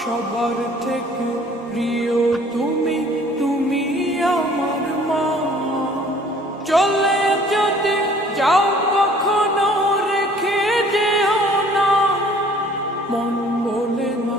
সবার থেকে প্রিয় তুমি, তুমি আমার মা। চলে যদি যাও কখনো রেখে যেও না, মন বলে মা